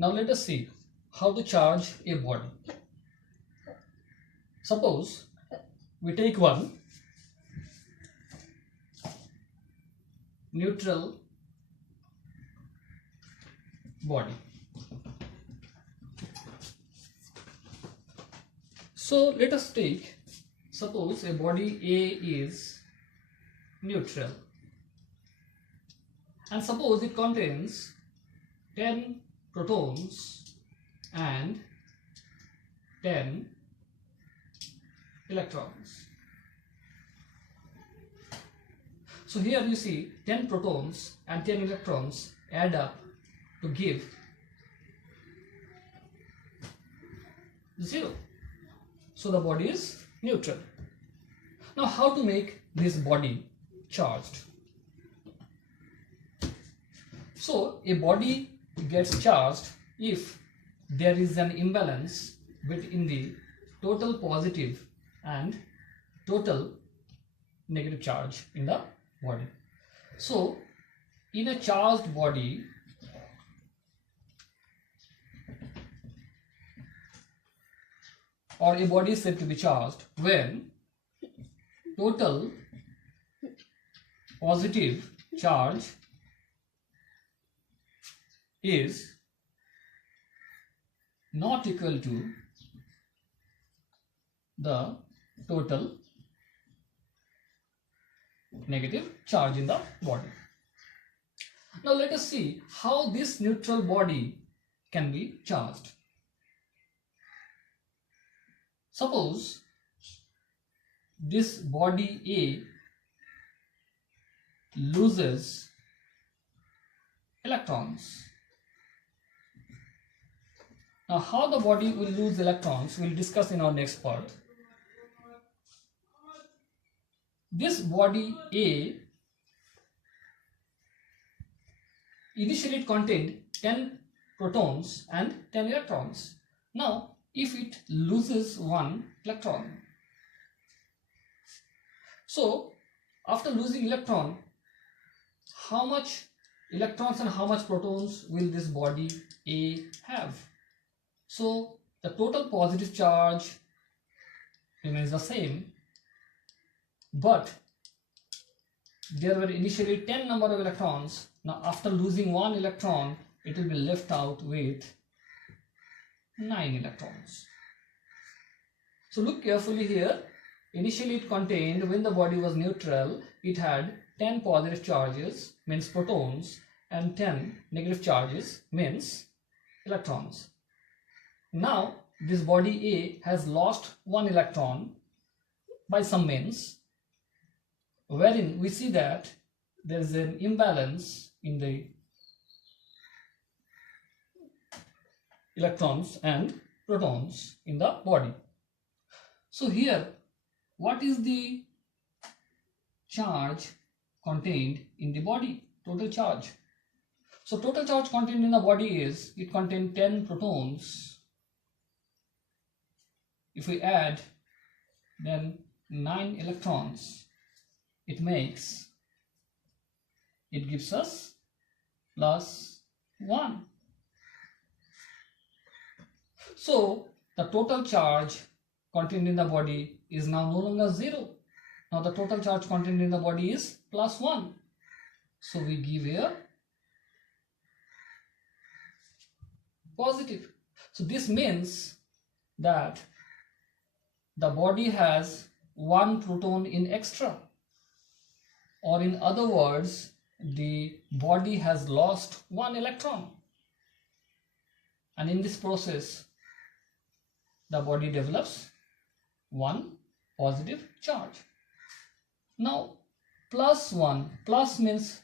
Now let us see how to charge a body. Suppose we take one neutral body. So let us take, suppose a body A is neutral, and suppose it contains 10 protons and 10 electrons. So here you see 10 protons and 10 electrons add up to give 0. So the body is neutral. Now how to make this body charged? So a body gets charged if there is an imbalance between the total positive and total negative charge in the body. So in a charged body, or a body is said to be charged when total positive charge is not equal to the total negative charge in the body. Now let us see how this neutral body can be charged. Suppose this body A loses electrons. Now how the body will lose electrons we will discuss in our next part. This body A, initially it contained 10 protons and 10 electrons. Now if it loses one electron, so after losing electron, how much electrons and how much protons will this body A have? So the total positive charge remains the same, but there were initially 10 number of electrons. Now after losing one electron, it will be left out with 9 electrons. So look carefully here. Initially it contained, when the body was neutral, it had 10 positive charges, means protons, and 10 negative charges, means electrons. Now this body A has lost one electron by some means, wherein we see that there is an imbalance in the electrons and protons in the body. So here, what is the charge contained in the body? Total charge. So total charge contained in the body is, it contains 10 protons. If we add then 9 electrons, it gives us plus 1. So the total charge contained in the body is now no longer 0. Now the total charge contained in the body is plus 1. So we give here positive. So this means that the body has one proton in extra, or in other words, the body has lost one electron, and in this process the body develops one positive charge. Now plus 1, plus means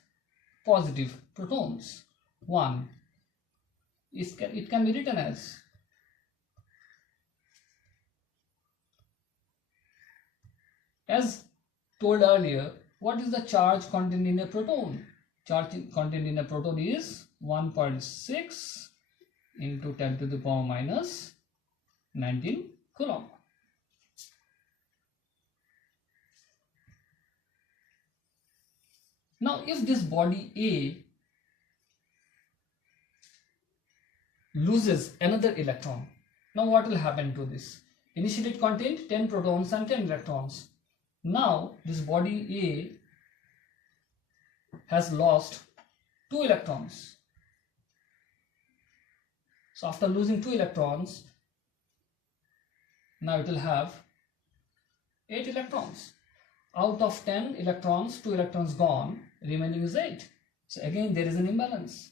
positive protons, 1, it can be written as told earlier. What is the charge contained in a proton? Charge contained in a proton is 1.6 into 10 to the power minus 19 coulomb. Now if this body A loses another electron. Now what will happen to this? Initially it contained 10 protons and 10 electrons. Now this body A has lost 2 electrons. So after losing 2 electrons, now it will have 8 electrons. Out of 10 electrons, 2 electrons gone, remaining is 8. So again there is an imbalance.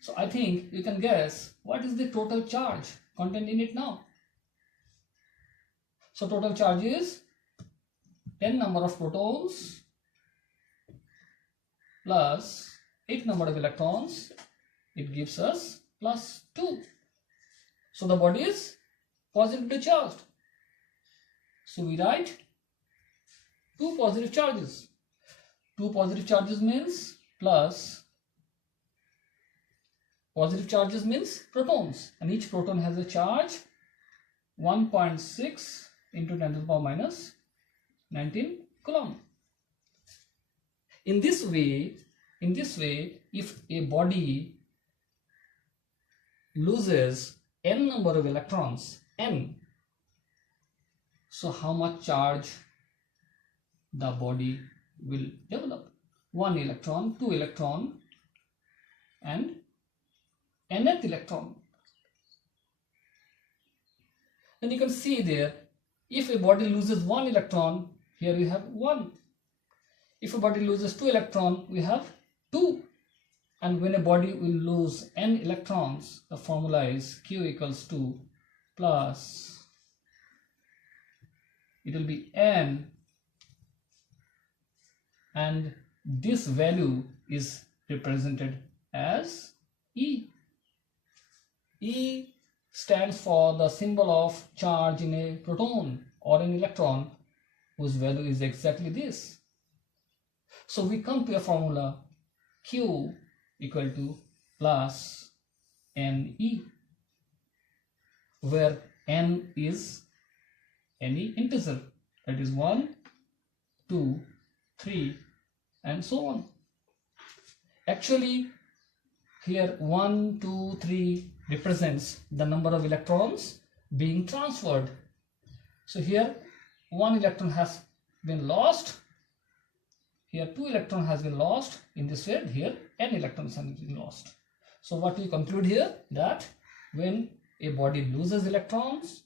So I think you can guess what is the total charge contained in it now. So total charge is 10 number of protons plus 8 number of electrons. It gives us plus 2. So the body is positively charged. So we write 2 positive charges. 2 positive charges means plus, positive charges means protons, and each proton has a charge 1.6 into 10 to the power minus 19 coulomb. In this way, if a body loses n number of electrons, n, so how much charge the body will develop? 1 electron, 2 electron, and nth electron. Then you can see there, if a body loses 1 electron, here we have 1. If a body loses 2 electron, we have 2. And when a body will lose n electrons, the formula is Q equals to plus, it will be n, and this value is represented as E. E stands for the symbol of charge in a proton or an electron, whose value is exactly this. So we come to a formula Q equal to plus Ne, where n is any integer, that is 1, 2, 3 and so on. Actually here 1, 2, 3 represents the number of electrons being transferred. So here 1 electron has been lost, here 2 electron has been lost, in this way here n electrons have been lost. So what we conclude here, that when a body loses electrons,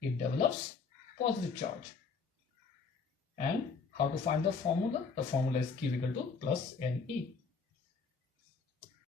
it develops positive charge. And how to find the formula? The formula is Q equal to plus Ne.